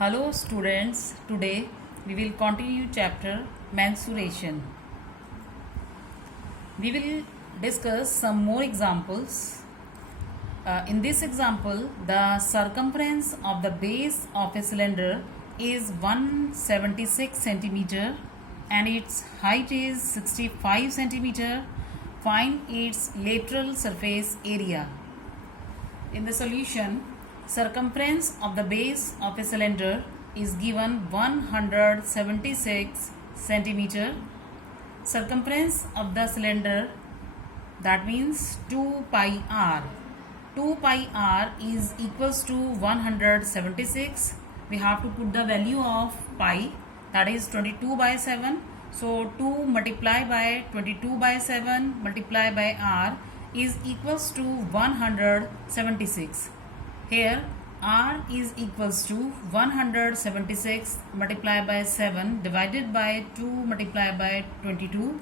Hello students, today we will continue chapter mensuration. We will discuss some more examples. In this example, the circumference of the base of a cylinder is 176 centimeter and its height is 65 centimeter. Find its lateral surface area. In the solution, circumference of the base of a cylinder is given 176 centimeter. Circumference of the cylinder, that means 2 pi r. 2 pi r is equals to 176. We have to put the value of pi, that is 22 by 7. So 2 multiplied by 22 by 7 multiplied by r is equals to 176. Here r is equals to 176 multiplied by 7 divided by 2 multiplied by 22.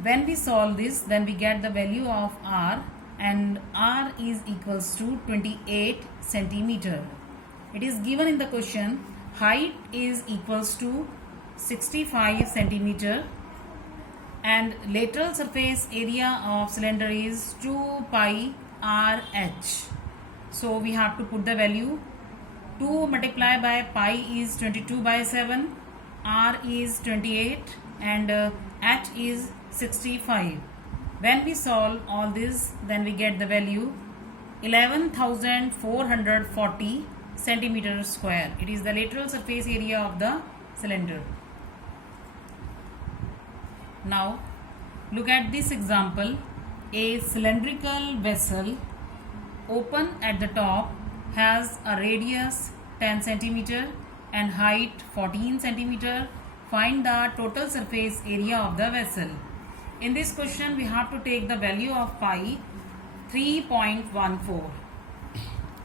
When we solve this, then we get the value of r, and r is equals to 28 centimeter. It is given in the question, height is equals to 65 centimeter and lateral surface area of cylinder is 2 pi RH. So we have to put the value. 2 multiplied by pi is 22 by 7, r is 28 and h is 65. When we solve all this, then we get the value 11,440 centimeter square. It is the lateral surface area of the cylinder. Now look at this example. A cylindrical vessel open at the top has a radius 10 centimeter and height 14 centimeter. Find the total surface area of the vessel. In this question, we have to take the value of pi 3.14.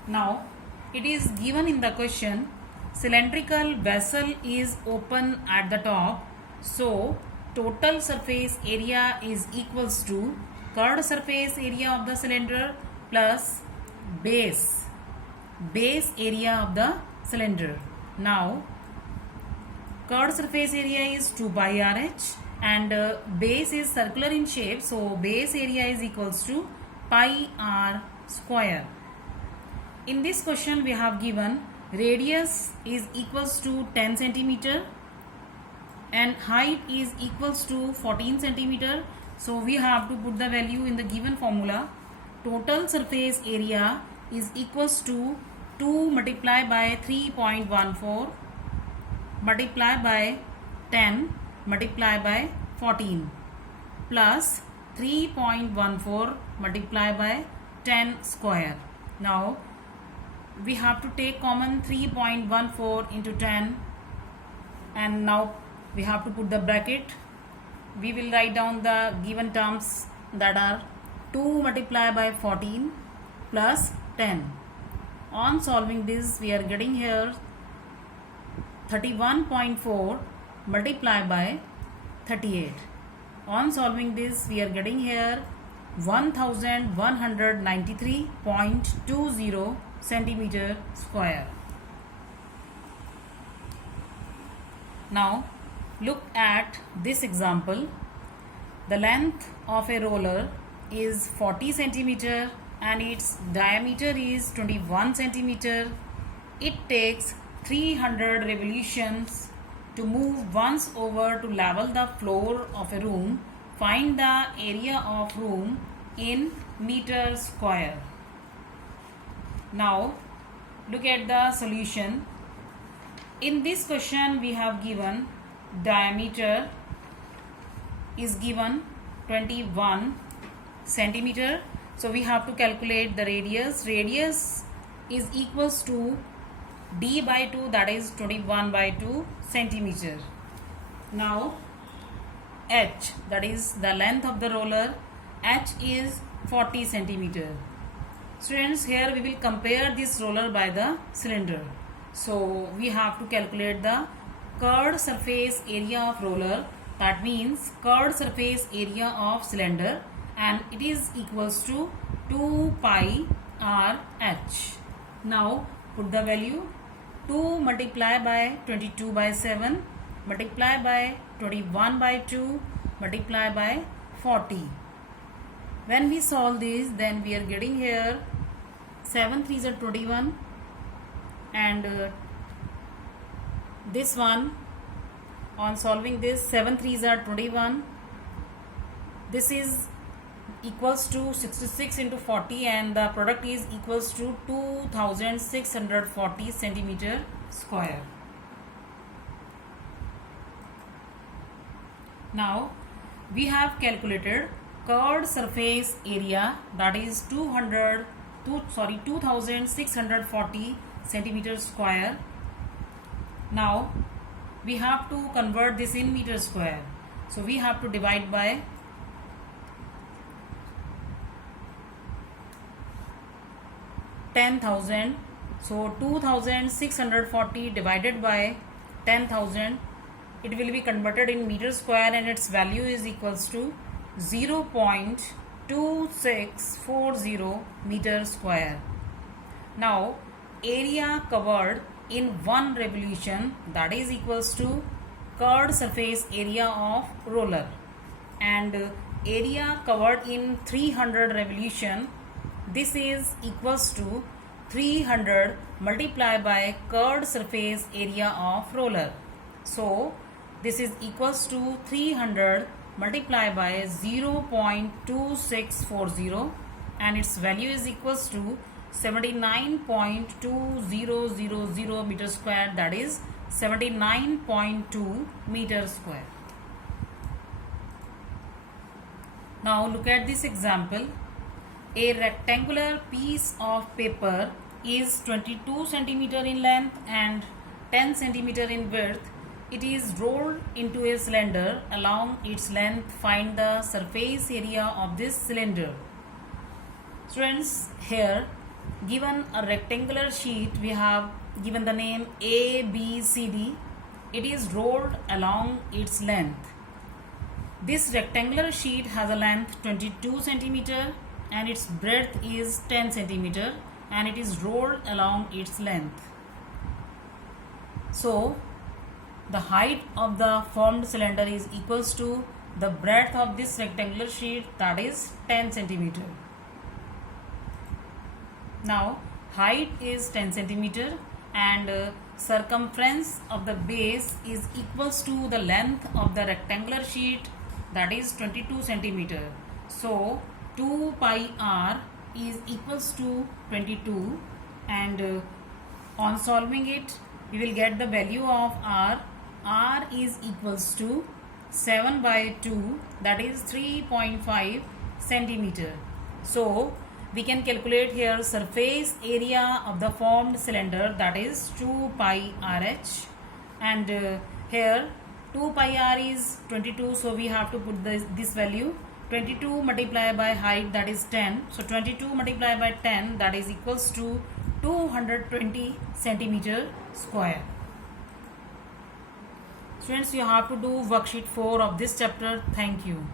Now it is given in the question, cylindrical vessel is open at the top, so total surface area is equals to curved surface area of the cylinder plus base area of the cylinder. Now curved surface area is 2 pi RH and base is circular in shape, so base area is equals to pi r square. In this question, we have given radius is equals to 10 centimeter and height is equals to 14 centimeter. So we have to put the value in the given formula. Total surface area is equals to 2 multiplied by 3.14 multiplied by 10 multiplied by 14 plus 3.14 multiplied by 10 square. Now we have to take common 3.14 into 10 and now we have to put the bracket. We will write down the given terms, that are 2 multiplied by 14 plus 10. On solving this, we are getting here 31.4 multiplied by 38. On solving this, we are getting here 1193.20 centimeter square. Now look at this example. The length of a roller is 40 centimeter and its diameter is 21 centimeter. It takes 300 revolutions to move once over to level the floor of a room. Find the area of room in meter square. Now look at the solution. In this question, we have given diameter is given 21 centimeter. So we have to calculate the radius. Radius is equals to d by 2, that is 21 by 2 centimeter. Now h, that is the length of the roller, h is 40 centimeter. Students, here we will compare this roller by the cylinder. So we have to calculate the curved surface area of roller, that means curved surface area of cylinder, and it is equals to 2 pi r h. Now put the value. 2 multiply by 22 by 7 multiply by 21 by 2 multiply by 40. When we solve this, then we are getting here 7 3s are 21, and this one, on solving this, 7 3s are 21. This is equals to 66 into 40, and the product is equals to 2640 centimeter square. Now we have calculated curved surface area, that is 2640 centimeter square. Now we have to convert this in meter square, so we have to divide by 10,000. So 2640 divided by 10,000, it will be converted in meter square, and its value is equals to 0.2640 meter square. Now area covered in 1 revolution, that is equals to curved surface area of roller, and area covered in 300 revolution, this is equals to 300 multiplied by curved surface area of roller. So this is equals to 300 multiplied by 0.2640, and its value is equals to 79.2000 meter square, that is 79.2 meter square. Now look at this example. A rectangular piece of paper is 22 centimeter in length and 10 centimeter in width. It is rolled into a cylinder. Along its length, find the surface area of this cylinder. Students, here given a rectangular sheet, we have given the name ABCD. It is rolled along its length. This rectangular sheet has a length 22 centimeter and its breadth is 10 centimeter, and it is rolled along its length. So the height of the formed cylinder is equals to the breadth of this rectangular sheet, that is 10 centimeter. Now height is 10 centimeter, and circumference of the base is equals to the length of the rectangular sheet, that is 22 centimeter. So 2 pi r is equals to 22, and on solving it, we will get the value of r. R is equals to 7 by 2, that is 3.5 centimeter. So we can calculate here surface area of the formed cylinder, that is 2 pi rh, and here 2 pi r is 22, so we have to put this value. 22 multiplied by height, that is 10. So 22 multiplied by 10, that is equals to 220 centimeter square. Students, you have to do worksheet 4 of this chapter. Thank you.